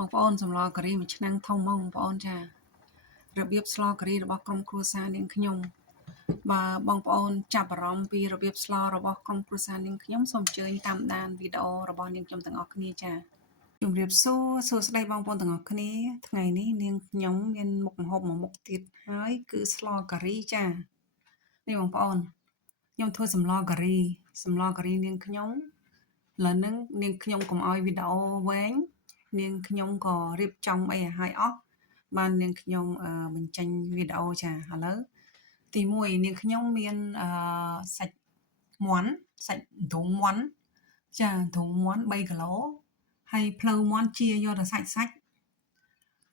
បងប្អូនសម្លការីមួយឆ្នាំងធំមកបងប្អូនចារបៀបស្លការីរបស់ក្រុមគ្រួសារនាងខ្ញុំបើបងប្អូនចាប់អារម្មណ៍ពីរបៀបស្លរបស់ក្រុមគ្រួសារនាងខ្ញុំសូមអញ្ជើញតាមដានវីដេអូរបស់នាងខ្ញុំទាំងអស់គ្នាចាជម្រាបសួស្តីបងប្អូនទាំងអស់គ្នាថ្ងៃនេះនាងខ្ញុំមានមុខម្ហូបមួយមុខទៀតហើយគឺស្លការីចានេះបងប្អូនខ្ញុំធ្វើសម្លការីនាងខ្ញុំឥឡូវហ្នឹងនាងខ្ញុំកុំឲ្យវីដេអូវែងនាងខ្ញុំក៏រៀបចំអីឲ្យអស់បាននាងខ្ញុំបញ្ចេញវីដេអូចាឥឡូវទី1នាងខ្ញុំមានសាច់មាន់សាច់ទ្រូងមាន់ចាទ្រូងមាន់3គីឡូហើយភ្លៅមាន់ជាយកទៅសាច់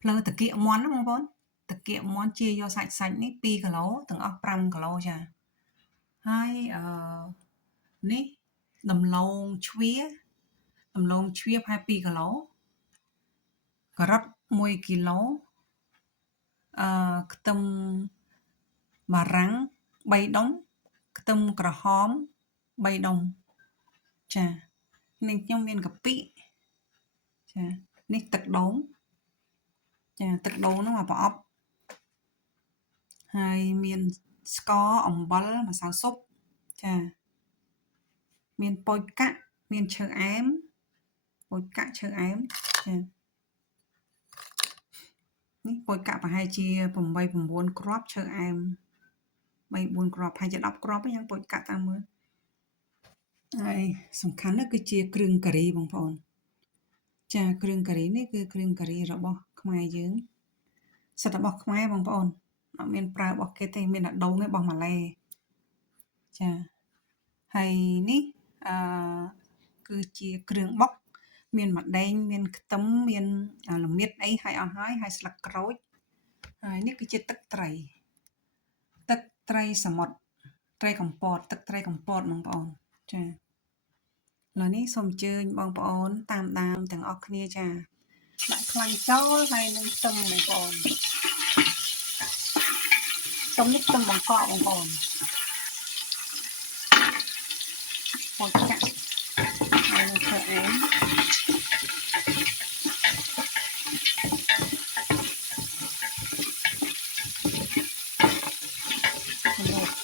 ភ្លៅតាគៀកមាន់ណាបងប្អូនតាគៀកមាន់ជាយកសាច់នេះ2គីឡូទាំងអស់5គីឡូចាហើយនេះដំឡូងជ្វាប្រហែល2គីឡូការ៉ុត1គីឡូខ្ទឹមបារាំង3ដុំខ្ទឹមក្រហម3ដុំចានេះខ្ញុំមានកាពិចានេះទឹកដូងចាទឹកដូងហ្នឹងមកប្រអប់ហើយមានស្ករអំបិលម្សៅស៊ុបចាមានពោចកាក់មានឈើអែមពោចកាក់ឈើអែមចានេះពោចកាក់ប្រហែលជា8 9គ្រាប់ឈើអែម3 4គ្រាប់ប្រហែលជា10គ្រាប់ហ្នឹងពោចកាក់តាមមើលហើយសំខាន់ណាស់គឺជាគ្រឿងការីបងប្អូនចាគ្រឿងការីនេះគឺគ្រឿងការីរបស់ខ្មែរយើងសិតរបស់ខ្មែរបងប្អូនអត់មានប្រើរបស់គេទេមានតែដូងទេរបស់ម៉ាឡេចាហើយនេះគឺជាគ្រឿងបុកមានម្ដេងមានខ្ទឹមមានល្មៀតអីហើយអស់ហើយស្លឹកក្រូចហើយនេះគឺជាទឹកត្រីសមុទ្រត្រីកំពតទឹកត្រីកំពតបងប្អូនចាឥឡូវនេះសូមអញ្ជើញបងប្អូនតាមដានទាំងអស់គ្នាចាដាក់ខ្លាញ់ចូលហើយនឹងខ្ទឹមបងប្អូនខ្ទឹមនេះខ្ទឹមបង្កក់បងប្អូនពោចកាក់ហើយនឹងឈើអែម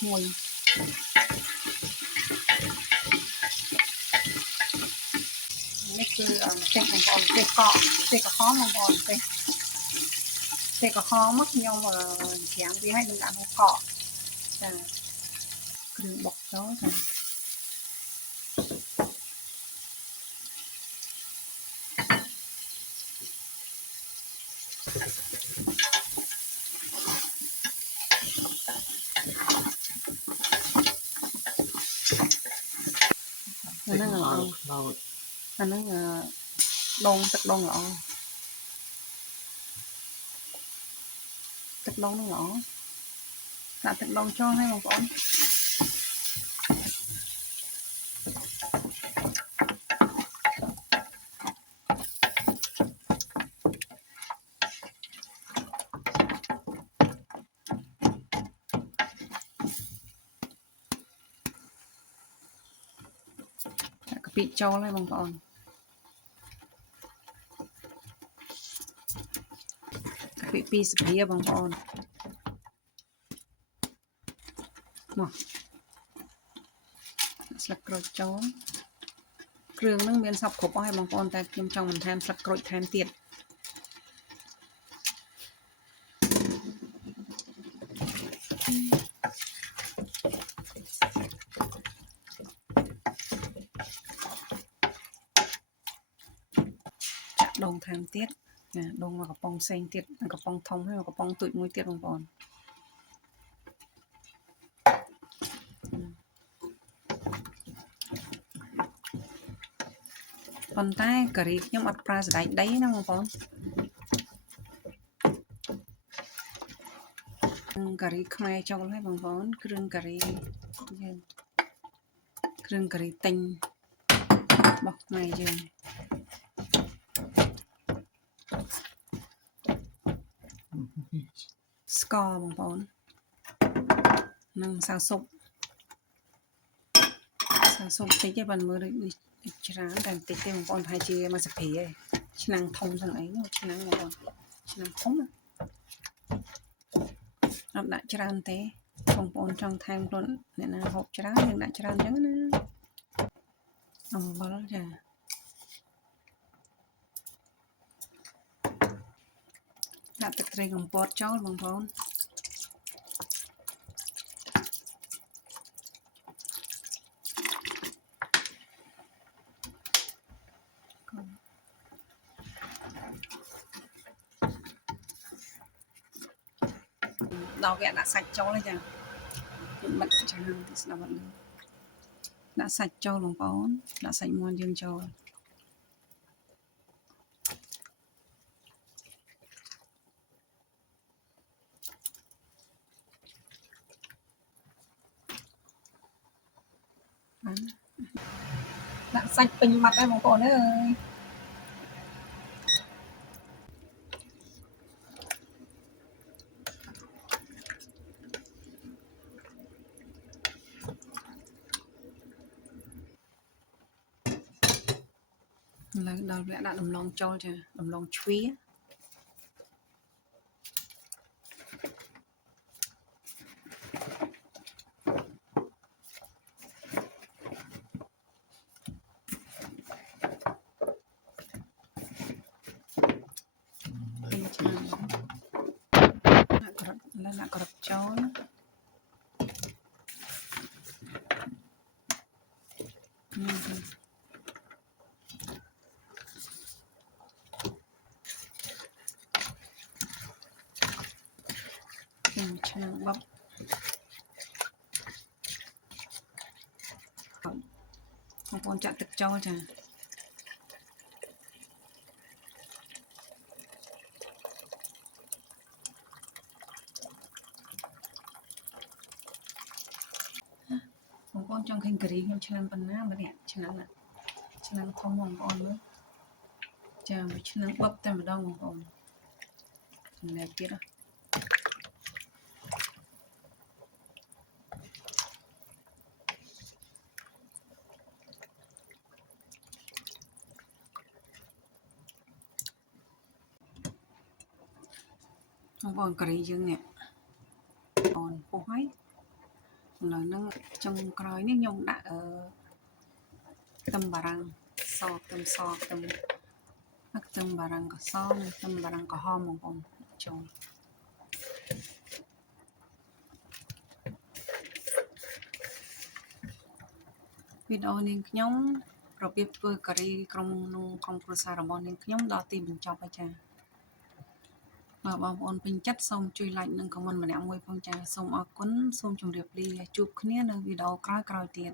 មួយនេះគឺចេះបងប្អូនចេះកក់ចេះក្រហមបងប្អូនចេះក្រហមមកខ្ញុំច្រាំវាឲ្យនឹងដាក់មកកក់ចាគ្រឿងបុកចូលចាអាហ្នឹងល្អអាហ្នឹងទឹកដូងល្អទឹកដូងហ្នឹងល្អដាក់ទឹកដូងចូលឲ្យបងប្អូនកាពិចូលហើយបងប្អូនកាពិ2ស្ព្រាបងប្អូនមកស្លឹកក្រូចចូលគ្រឿងហ្នឹងមានសពគ្រប់អស់ហើយបងប្អូនតែខ្ញុំចង់បន្ថែមស្លឹកក្រូចថែមទៀតដូងថែមទៀតណាដូងមកកំប៉ុងផ្សេងទៀតកំប៉ុងធំហើយកំប៉ុងទូចមួយទៀតបងប្អូនប៉ុន្តែការីខ្ញុំអត់ប្រើសណ្តែកដីណាបងប្អូនការីខ្មែរចូលហើយបងប្អូនគ្រឿងការីយើងគ្រឿងការីទិញរបស់ខ្មែរយើងស្ករបងប្អូននិងម្សៅស៊ុបតិចទេបានមើលដូចច្រើនតែបន្តិចទេបងប្អូនប្រហែលជាមួយស្ព្រាឯង ឆ្នាំងធំទាំងអីឆ្នាំងបងឆ្នាំងធំអត់ដាក់ច្រើនទេបងប្អូនចង់ថែមខ្លួនអ្នកណាហូបច្រើនយើងដាក់ច្រើនអញ្ចឹងណាអំបិលចាដាក់ទឹកត្រីកំពតចូលបងប្អូនដល់វគ្គដាក់សាច់ចូលហើយចាបិទចាំទីស្ដាប់អត់លឺដាក់សាច់ចូលបងប្អូនដាក់សាច់មាន់យើងចូលដាក់សាច់ពេញម៉ាត់ដែរបងប្អូនអើយឥឡូវដល់វគ្គដាក់ដំឡូងចូលចាដំឡូងជ្វាដាក់ក្រូចចូលឆ្នាំងបបបងប្អូនចាក់ទឹកចូលចាបងប្អូនចង់ឃើញការីខ្ញុំឆ្នាំប៉ុណ្ណាម្នាក់ឆ្នាំធំបងប្អូនមើលចាមួយឆ្នាំបបតែម្ដងបងប្អូនចំណែកទៀតបងប្អូនការីយើងនេះបងពុះហើយឥឡូវហ្នឹងចុងក្រោយនេះខ្ញុំដាក់ខ្ទឹមបារាំងសខ្ទឹមសខ្ទឹមបារាំងកសនិងខ្ទឹមបារាំងក្រហមបងប្អូនចូលវីដេអូនាងខ្ញុំរបៀបធ្វើការីក្រុមគ្រួសាររបស់នាងខ្ញុំដល់ទីបញ្ចប់ហើយចាបាទបងប្អូនពេញចិត្តសូមជួយ like និង comment ម្នាក់មួយផងចាសូមអរគុណសូមជម្រាបលាជួបគ្នានៅវីដេអូក្រោយៗទៀត